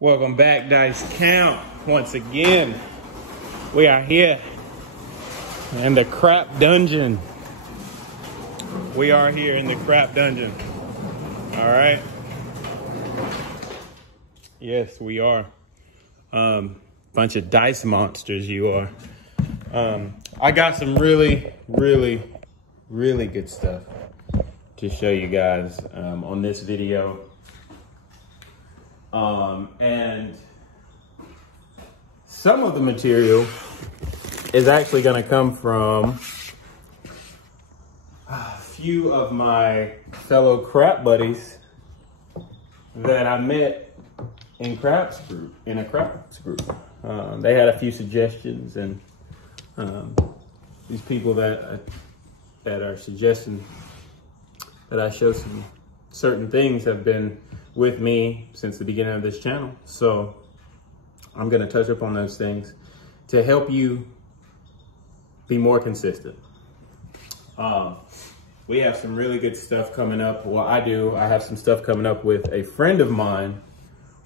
Welcome back, Dice Count. Once again, we are here in the crap dungeon. We are here in the crap dungeon. All right. Yes, we are. Bunch of dice monsters you are. I got some really good stuff to show you guys on this video. And some of the material is actually going to come from a few of my fellow crap buddies that I met in a craps group. They had a few suggestions, and these people that are suggesting that I show some certain things have been with me since the beginning of this channel. So I'm going to touch up on those things to help you be more consistent. We have some really good stuff coming up. Well, I have some stuff coming up with a friend of mine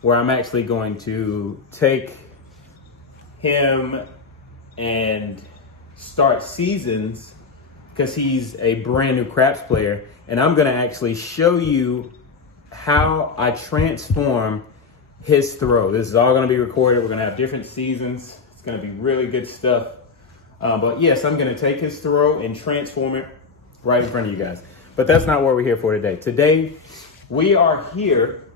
where I'm actually going to take him and start seasons, because he's a brand new craps player, and I'm going to actually show you how I transform his throw. This is all going to be recorded. We're going to have different seasons. It's going to be really good stuff. But yes, I'm going to take his throw and transform it right in front of you guys. But that's not what we're here for today. Today, we are here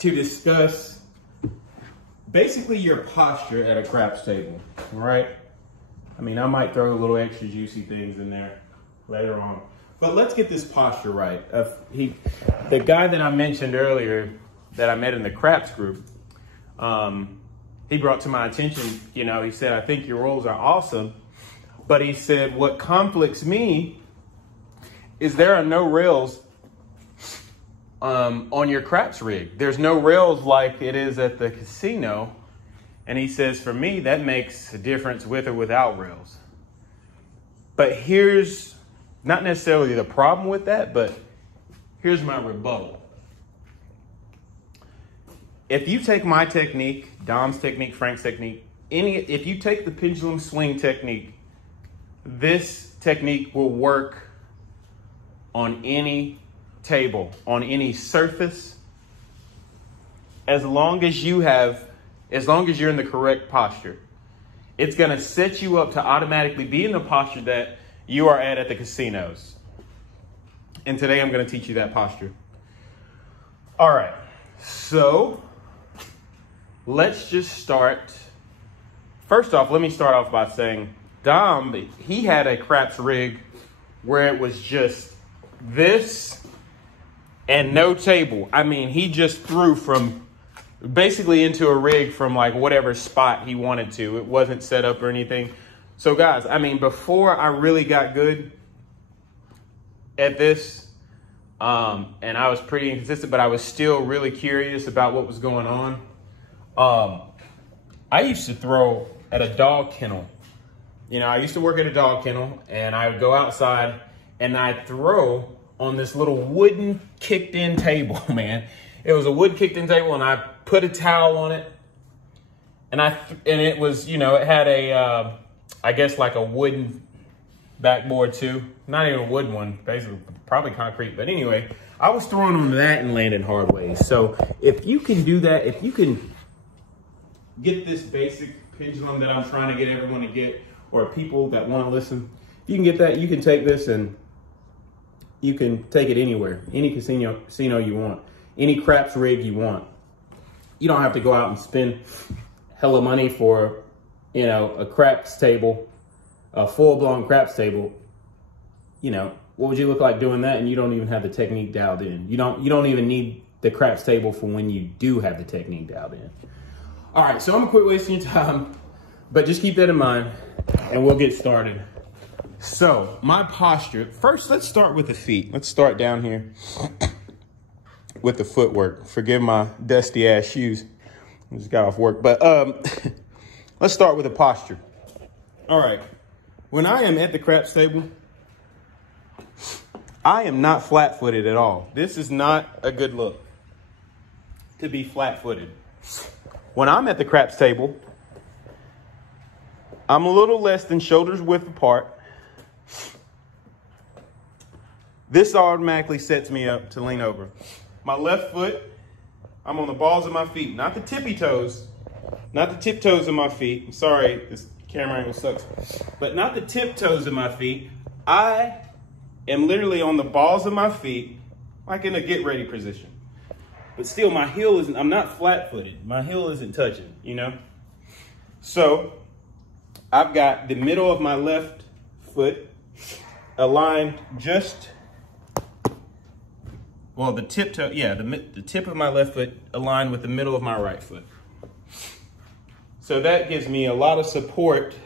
to discuss basically your posture at a craps table, all right? I mean, I might throw a little extra juicy things in there later on. But let's get this posture right. The guy that I mentioned earlier that I met in the craps group, he brought to my attention, he said, I think your rolls are awesome. But he said, what conflicts me is there are no rails on your craps rig. There's no rails like it is at the casino. And he says, for me, that makes a difference with or without rails. But here's not necessarily the problem with that, but here's my rebuttal. If you take my technique, Dom's technique, Frank's technique, if you take the pendulum swing technique, this technique will work on any table, on any surface, as long as you're in the correct posture. It's going to set you up to automatically be in the posture that you are at the casinos. And today I'm going to teach you that posture. All right. So let's just start. First off, let me start off by saying Dom, he had a craps rig where it was just this and no table. I mean, he just threw from basically into a rig from like whatever spot he wanted to. It wasn't set up or anything. So guys, I mean, before I really got good at this, and I was pretty inconsistent, but I was still really curious about what was going on. I used to throw at a dog kennel. I used to work at a dog kennel, and I would go outside and I'd throw on this little wooden kicked in table, man. It was a wood kicked in table, and I put a towel on it, and it was, it had a, I guess like a wooden backboard too. Not even a wooden one, basically, probably concrete. But anyway, I was throwing on that and landing hard ways. So if you can do that, if you can get this basic pendulum that I'm trying to get everyone to get, or people that want to listen, if you can get that, you can take this and you can take it anywhere, any casino you want, any craps rig you want. You don't have to go out and spend hella money for, a craps table, a full-blown craps table. What would you look like doing that? And you don't even have the technique dialed in. You don't even need the craps table for when you do have the technique dialed in. All right, so I'm gonna quit wasting your time, but just keep that in mind and we'll get started. So my posture, first let's start with the feet. Let's start down here with the footwork. Forgive my dusty ass shoes. I just got off work, but let's start with the posture. All right, when I am at the craps table, I am not flat-footed at all. This is not a good look to be flat-footed. When I'm at the craps table, I'm a little less than shoulders width apart. This automatically sets me up to lean over. My left foot, I'm on the balls of my feet, not the tippy toes, not the tiptoes of my feet. I'm sorry, this camera angle sucks, but not the tiptoes of my feet. I am literally on the balls of my feet, like in a get ready position. But still, my heel isn't, I'm not flat footed. My heel isn't touching, you know? So I've got the middle of my left foot aligned just, well, the tip of my left foot aligned with the middle of my right foot. So that gives me a lot of support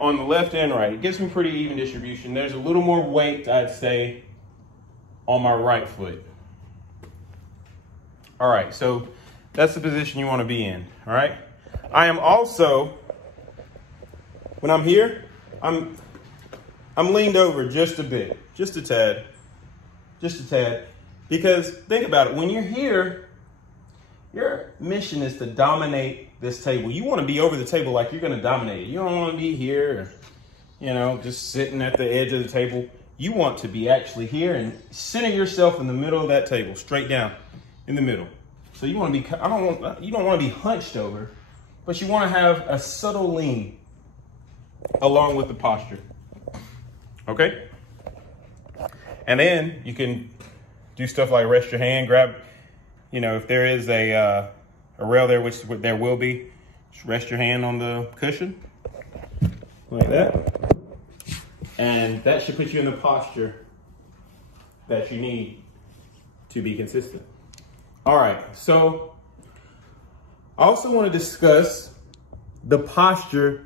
on the left and right. It gives me pretty even distribution. There's a little more weight, I'd say, on my right foot. All right, so that's the position you want to be in, all right? I am also, when I'm here, I'm leaned over just a bit, just a tad, because think about it, when you're here, your mission is to dominate this table. You want to be over the table like you're going to dominate it. You don't want to be here, you know, just sitting at the edge of the table. You want to be actually here and center yourself in the middle of that table, straight down in the middle. So you want to be, you don't want to be hunched over, but you want to have a subtle lean along with the posture. Okay? And then you can do stuff like rest your hand, grab, you know, if there is a rail there, which there will be, just rest your hand on the cushion like that. And that should put you in the posture that you need to be consistent. All right, so I also want to discuss the posture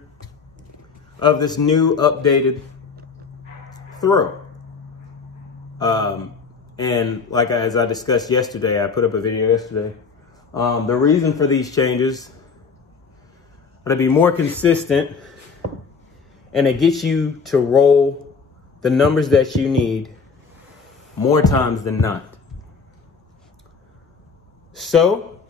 of this new updated throw. And like as I discussed yesterday, I put up a video yesterday. The reason for these changes are to be more consistent, and it gets you to roll the numbers that you need more times than not. So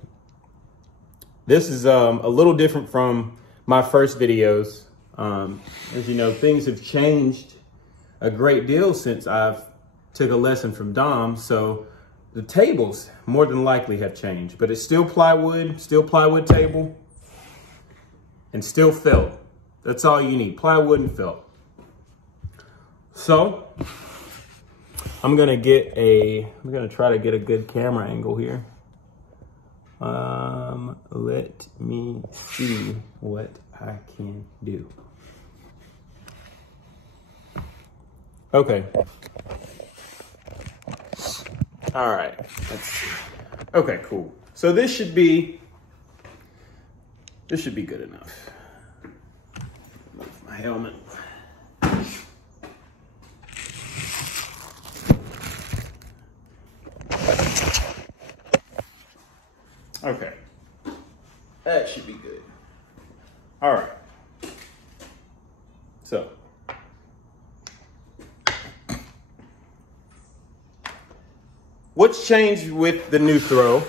this is a little different from my first videos. As you know, things have changed a great deal since I've took a lesson from Dom. So the tables more than likely have changed, but it's still plywood table and still felt. That's all you need, plywood and felt. So I'm gonna try to get a good camera angle here. Let me see what I can do. Okay. All right, let's see. Okay, cool. So this should be good enough. Move my helmet. Okay, that should be good. All right, so what's changed with the new throw?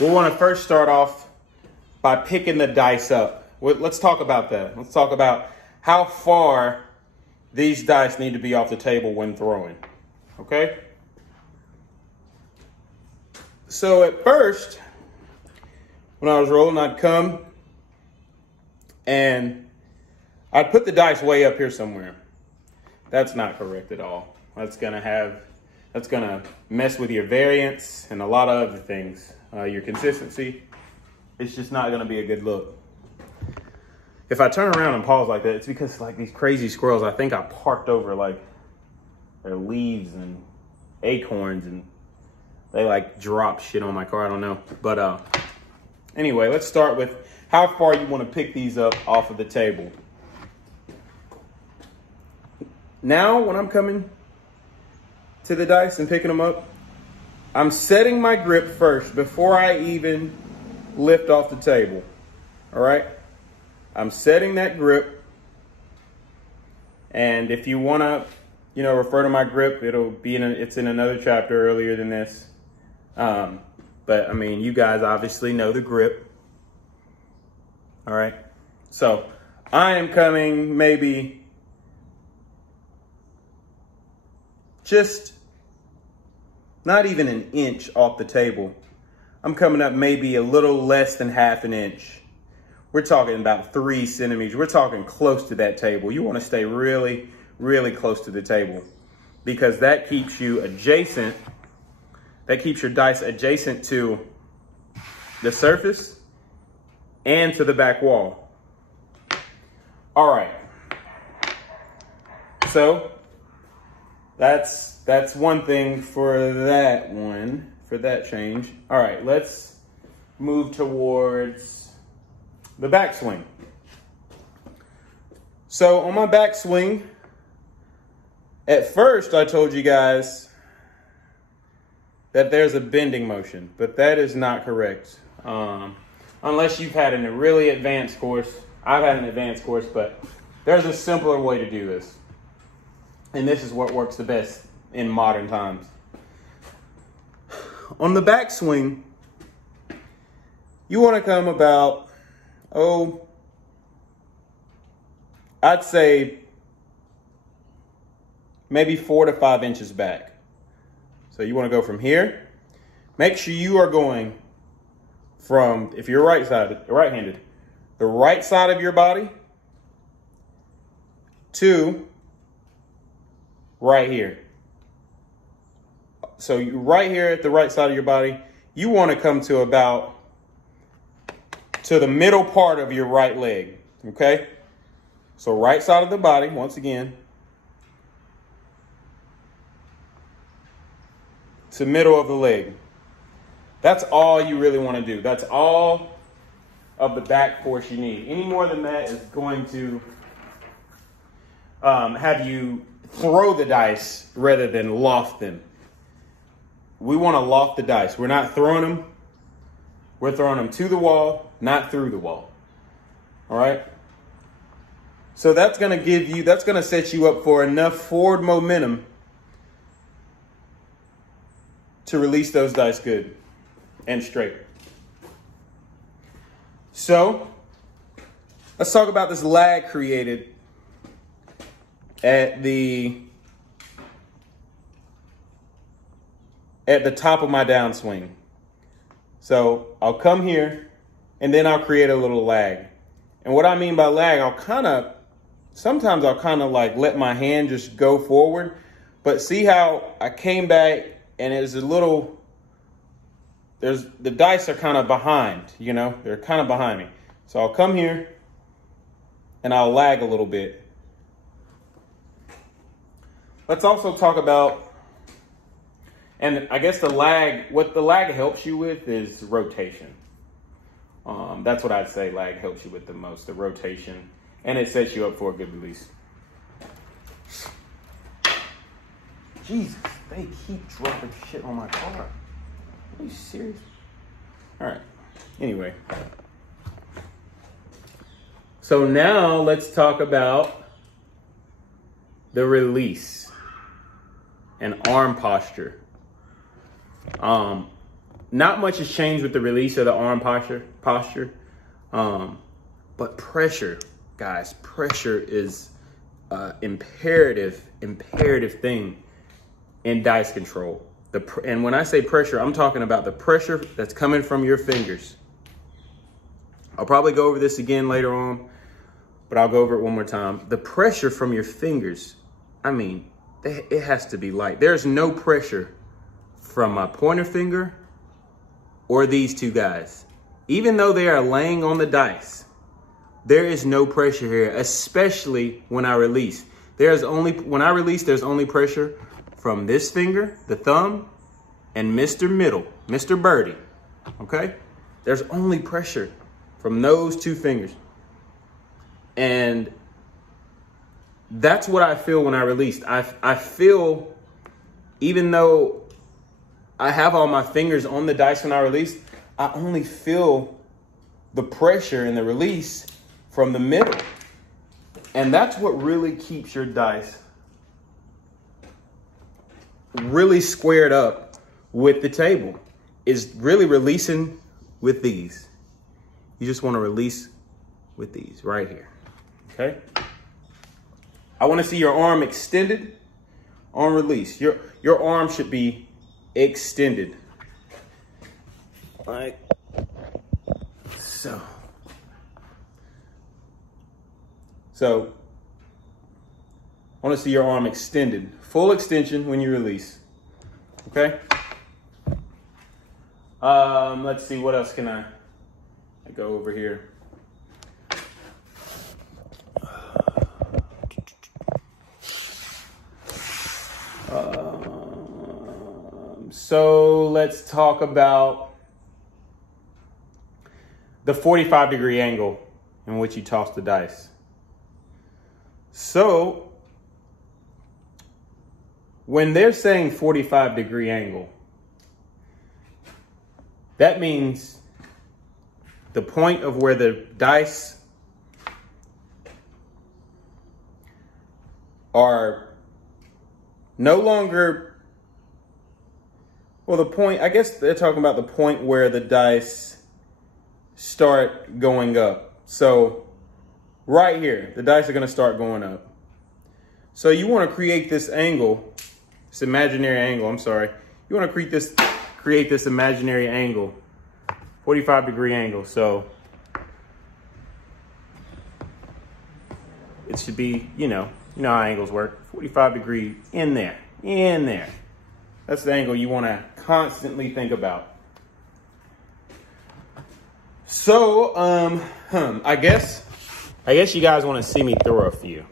We'll want to first start off by picking the dice up. Let's talk about that. Let's talk about how far these dice need to be off the table when throwing, okay? So at first, when I was rolling, I'd come and I'd put the dice way up here somewhere. That's not correct at all. That's gonna mess with your variance and a lot of other things. Your consistency, it's just not gonna be a good look. If I turn around and pause like that, it's because like these crazy squirrels, I think I parked over like their leaves and acorns and they like drop shit on my car, I don't know. But anyway, let's start with how far you wanna pick these up off of the table. Now, when I'm coming to the dice and picking them up, I'm setting my grip first before I even lift off the table, all right? I'm setting that grip, and if you wanna, refer to my grip, it's in another chapter earlier than this. But I mean, you guys obviously know the grip. All right. So I am coming maybe just not even an inch off the table. I'm coming up maybe a little less than half an inch. We're talking about 3 centimeters. We're talking close to that table. You want to stay really, really close to the table because that keeps you adjacent. That keeps your dice adjacent to the surface and to the back wall. All right. So that's one thing for that one, for that change. All right, let's move towards the backswing. So on my backswing, at first I told you guys that there's a bending motion, but that is not correct. Unless you've had a really advanced course. I've had an advanced course, but there's a simpler way to do this. And this is what works the best in modern times. On the backswing, you want to come about, I'd say maybe 4 to 5 inches back. So you want to go from here. Make sure you are going from, if you're right-handed, the right side of your body to right here. So you right here at the right side of your body, you want to come to about to the middle part of your right leg, okay? So right side of the body, once again, to middle of the leg. That's all you really want to do. That's all of the back force you need. Any more than that is going to have you throw the dice rather than loft them. We want to loft the dice. We're not throwing them. We're throwing them to the wall, not through the wall. All right? So that's going to set you up for enough forward momentum to release those dice good and straight. So let's talk about this lag created at the top of my downswing. So I'll come here and then I'll create a little lag. And what I mean by lag, sometimes I'll kind of like let my hand just go forward, but see how I came back and the dice are kind of behind, they're kind of behind me. So I'll come here and I'll lag a little bit. Let's also talk about, and I guess what the lag helps you with is rotation. That's what I'd say lag helps you with the most, the rotation, and it sets you up for a good release. Jesus, they keep dropping shit on my car. Are you serious? All right. Anyway. So now let's talk about the release and arm posture. Not much has changed with the release of the arm posture. But pressure, guys, pressure is imperative thing in dice control. And when I say pressure, I'm talking about the pressure that's coming from your fingers. I'll probably go over this again later on, but I'll go over it one more time. The pressure from your fingers, I mean, it has to be light. There's no pressure from my pointer finger or these two guys. Even though they are laying on the dice, there is no pressure here, especially when I release. When I release, there's only pressure from this finger, the thumb, and Mr. Middle, Mr. Birdie, okay? There's only pressure from those two fingers. And that's what I feel when I released. I feel, even though I have all my fingers on the dice when I release, I only feel the pressure and the release from the middle. And that's what really keeps your dice really squared up with the table. is really releasing with these. You just want to release with these right here, okay? I want to see your arm extended on release. Your arm should be extended, like so. So, I want to see your arm extended, full extension when you release, okay? Let's see, what else can I go over here? So let's talk about the 45-degree angle in which you toss the dice. So when they're saying 45-degree angle, that means the point of where the dice are no longer, well, the point, I guess they're talking about the point where the dice start going up. So right here, the dice are going to start going up. So you want to create this angle, this imaginary angle, I'm sorry. You want to create this imaginary angle, 45-degree angle. So it should be, you know how angles work, 45 degree in there. That's the angle you want to constantly think about. So, I guess you guys want to see me throw a few.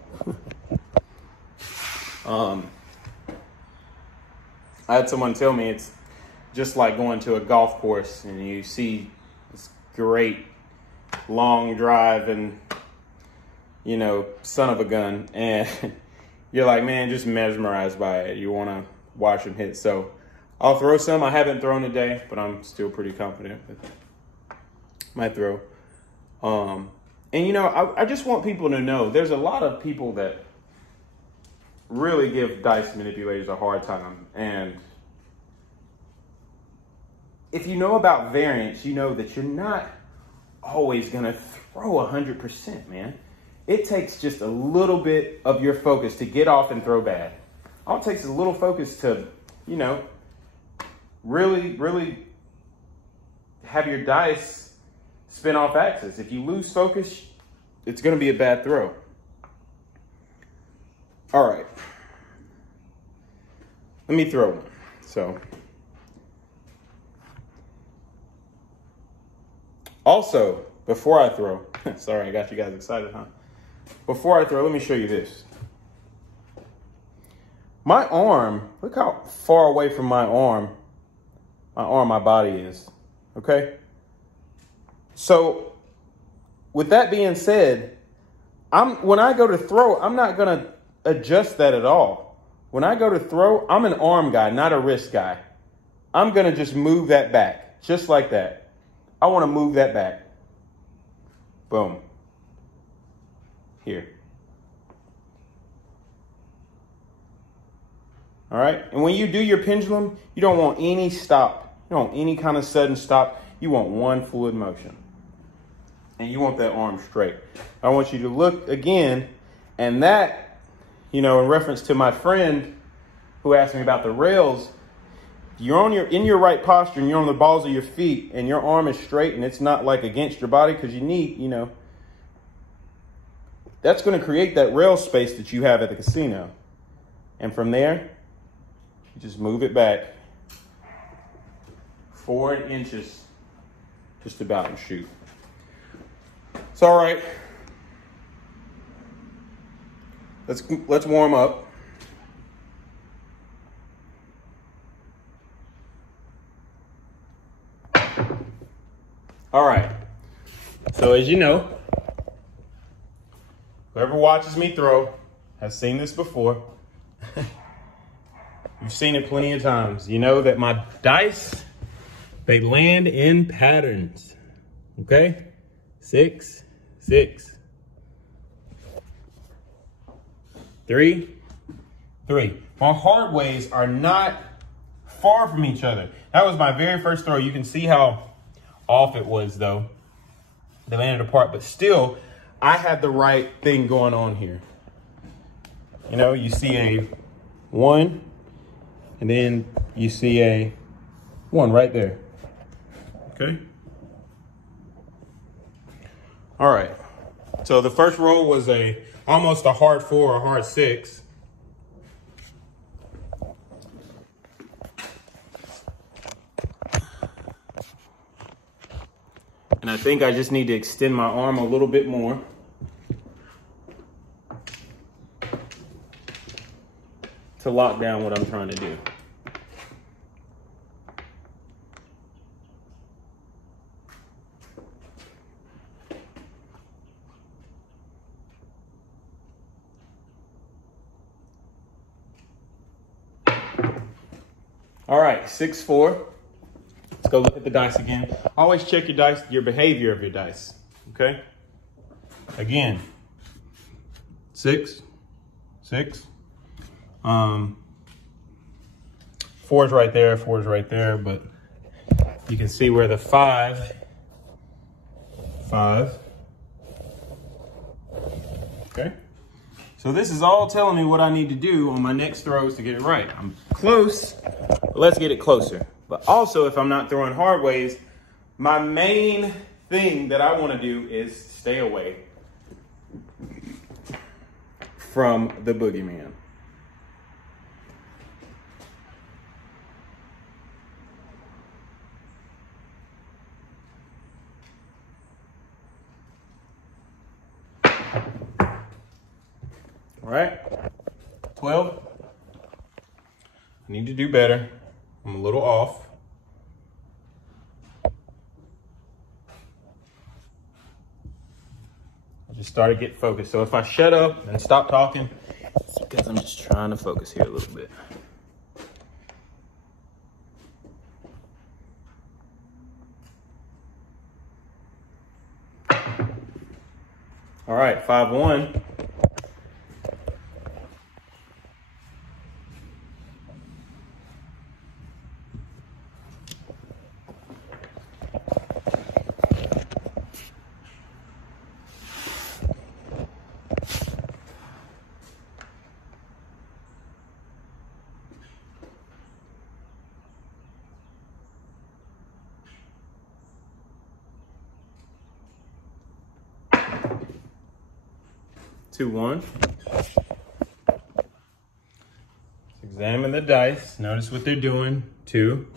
I had someone tell me it's just like going to a golf course and you see this great long drive and, you know, son of a gun, and you're like, man, just mesmerized by it. You want to watch him hit. So I'll throw some. I haven't thrown today, but I'm still pretty confident with my throw. And, you know, I just want people to know there's a lot of people that really give dice manipulators a hard time. And if you know about variance, you know that you're not always going to throw 100%, man. It takes just a little bit of your focus to get off and throw bad. All it takes is a little focus to, you know, really have your dice spin off axis. If you lose focus, it's going to be a bad throw. All right. Let me throw one. So, also, before I throw, sorry, I got you guys excited, huh? Before I throw, let me show you this. My arm, look how far away from my body is, okay? So, with that being said, when I go to throw, I'm not going to adjust that at all. When I go to throw, I'm an arm guy, not a wrist guy. I'm going to just move that back, just like that. I want to move that back. Boom. Here. All right. And when you do your pendulum, you don't want any stop. You don't want any kind of sudden stop. You want one fluid motion. And you want that arm straight. I want you to look again. And that, you know, in reference to my friend who asked me about the rails, you're in your right posture and you're on the balls of your feet and your arm is straight and it's not like against your body, because you need, you know, that's going to create that rail space that you have at the casino. And from there, you just move it back 4 inches, just about, and shoot. It's all right. Let's warm up. All right. So as you know, whoever watches me throw has seen this before. You've seen it plenty of times. You know that my dice, they land in patterns. Okay? 6, 6. 3, 3. My hard ways are not far from each other. That was my very first throw. You can see how off it was though. They landed apart, but still, I had the right thing going on here. You know, you see a 1, and then you see a 1 right there. Okay. All right. So the first roll was almost a hard 4 or hard 6. And I think I just need to extend my arm a little bit more. To lock down what I'm trying to do. All right, 6-4. Let's go look at the dice again. Always check your dice, your behavior of your dice, okay? Again, 6, 6. 4 is right there, 4 is right there, but you can see where the 5, okay? So this is all telling me what I need to do on my next throws to get it right. I'm close, but let's get it closer. But also, if I'm not throwing hard ways, my main thing that I want to do is stay away from the boogeyman. All right, 12. I need to do better. I'm a little off. I just started to get focused. So if I shut up and stop talking, it's because I'm just trying to focus here a little bit. All right, 5-1. Two, 1. Let's examine the dice. Notice what they're doing. 2,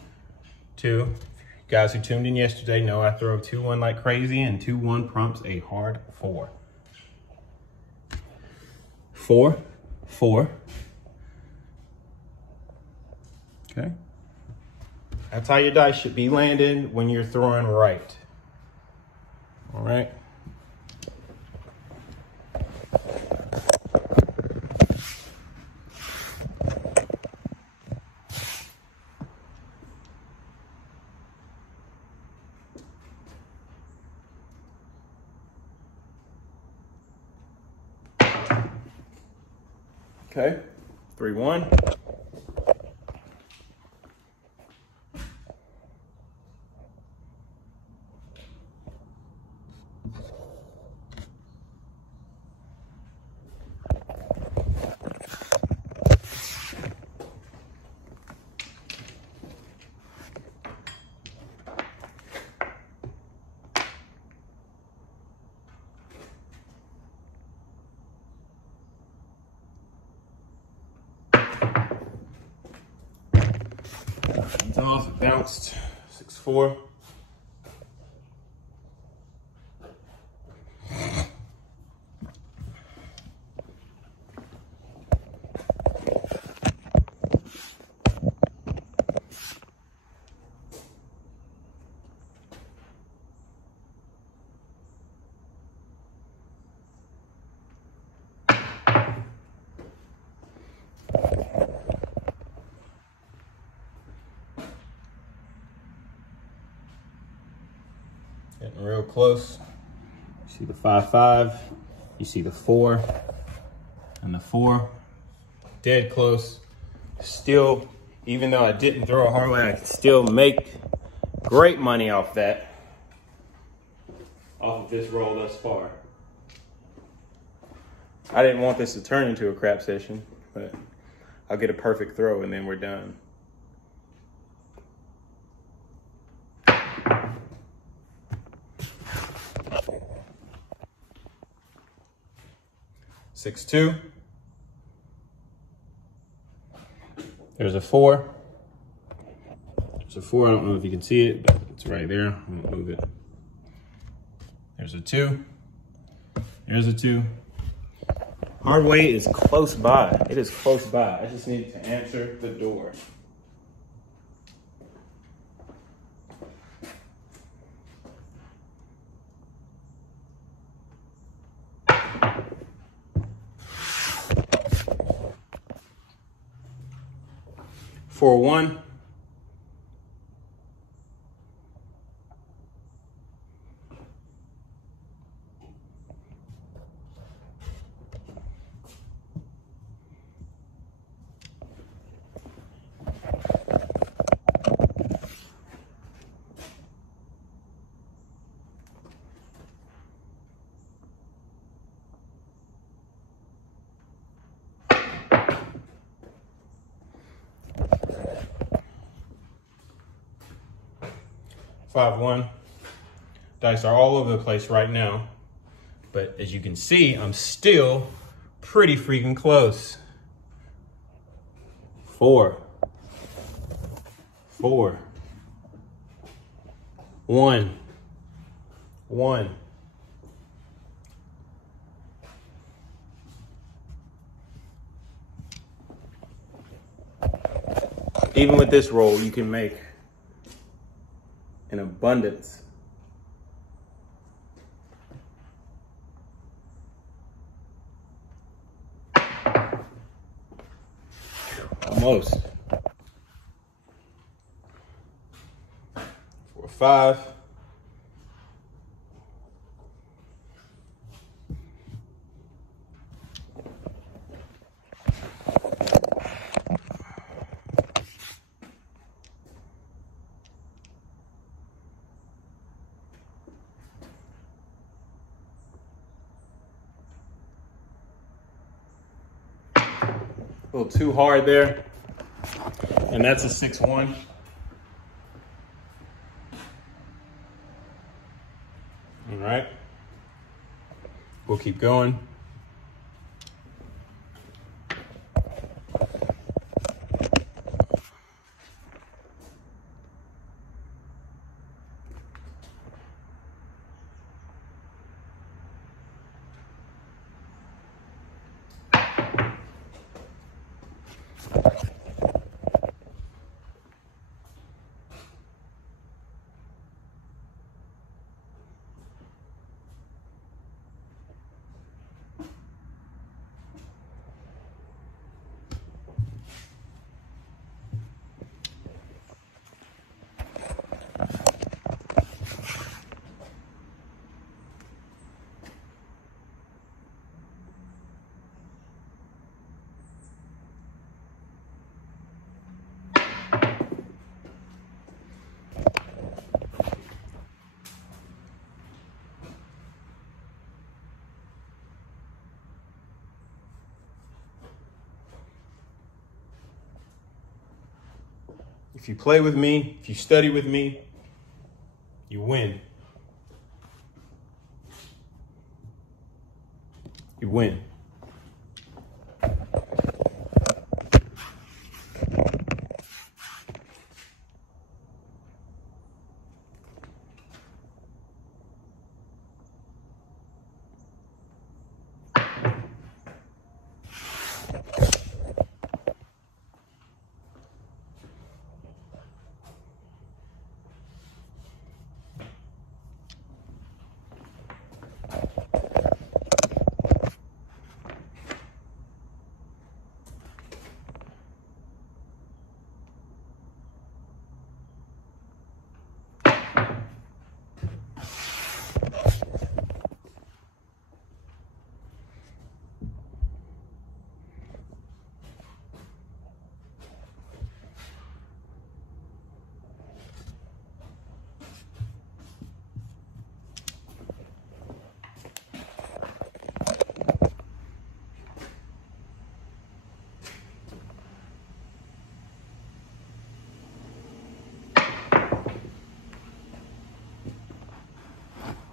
2. You guys who tuned in yesterday know I throw 2-1 like crazy, and 2-1 prompts a hard 4. 4, 4. Okay. That's how your dice should be landed when you're throwing right. All right. Okay, 3-1. It's off, it bounced. 6-4. Getting real close. You see the 5-5. You see the 4 and the 4. Dead close. Still Even though I didn't throw a hard way, I could still make great money off that. Off of this roll thus far. I didn't want this to turn into a crap session, but I'll get a perfect throw and then we're done. Six, 2. There's a 4. There's a 4. I don't know if you can see it, but it's right there. I'm gonna move it. There's a 2. There's a 2. Hard way is close by. It is close by. I just need to answer the door. For 1. Five, 1. Dice are all over the place right now, but as you can see, I'm still pretty freaking close. 4. 4. 1. 1. Even with this roll, you can make an abundance. Almost. For 5. A little too hard there. And that's a 6-1. All right. We'll keep going. If you play with me, if you study with me, you win. You win.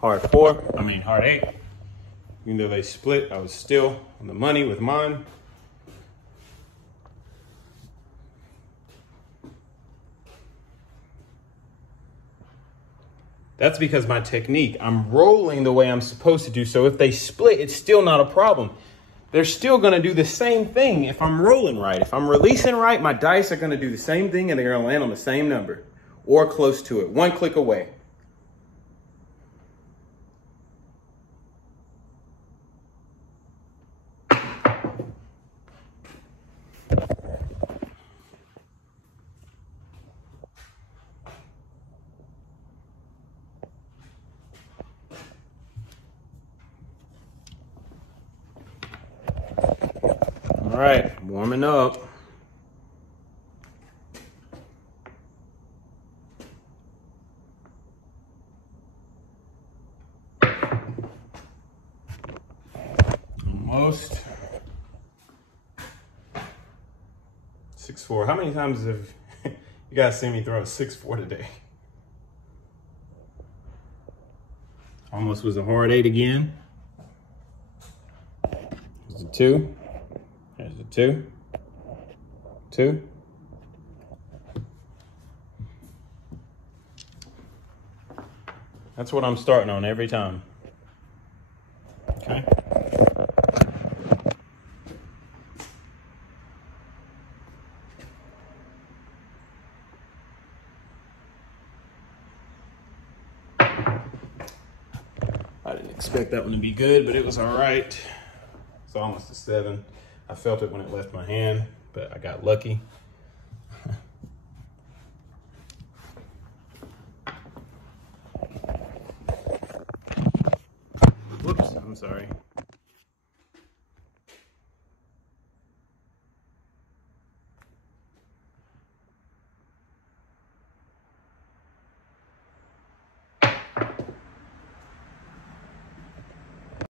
hard 8. Even though they split, I was still on the money with mine. That's because my technique, I'm rolling the way I'm supposed to do. So if they split, it's still not a problem. They're still gonna do the same thing if I'm rolling right. If I'm releasing right, my dice are gonna do the same thing and they're gonna land on the same number or close to it, one click away. All right, warming up. Almost. 6-4. How many times have you guys seen me throw a 6-4 today? Almost was a hard 8 again. There's a 2. There's a 2. 2. That's what I'm starting on every time. Okay. I didn't expect that one to be good, but it was all right. It's almost a 7. I felt it when it left my hand, but I got lucky. Whoops, I'm sorry.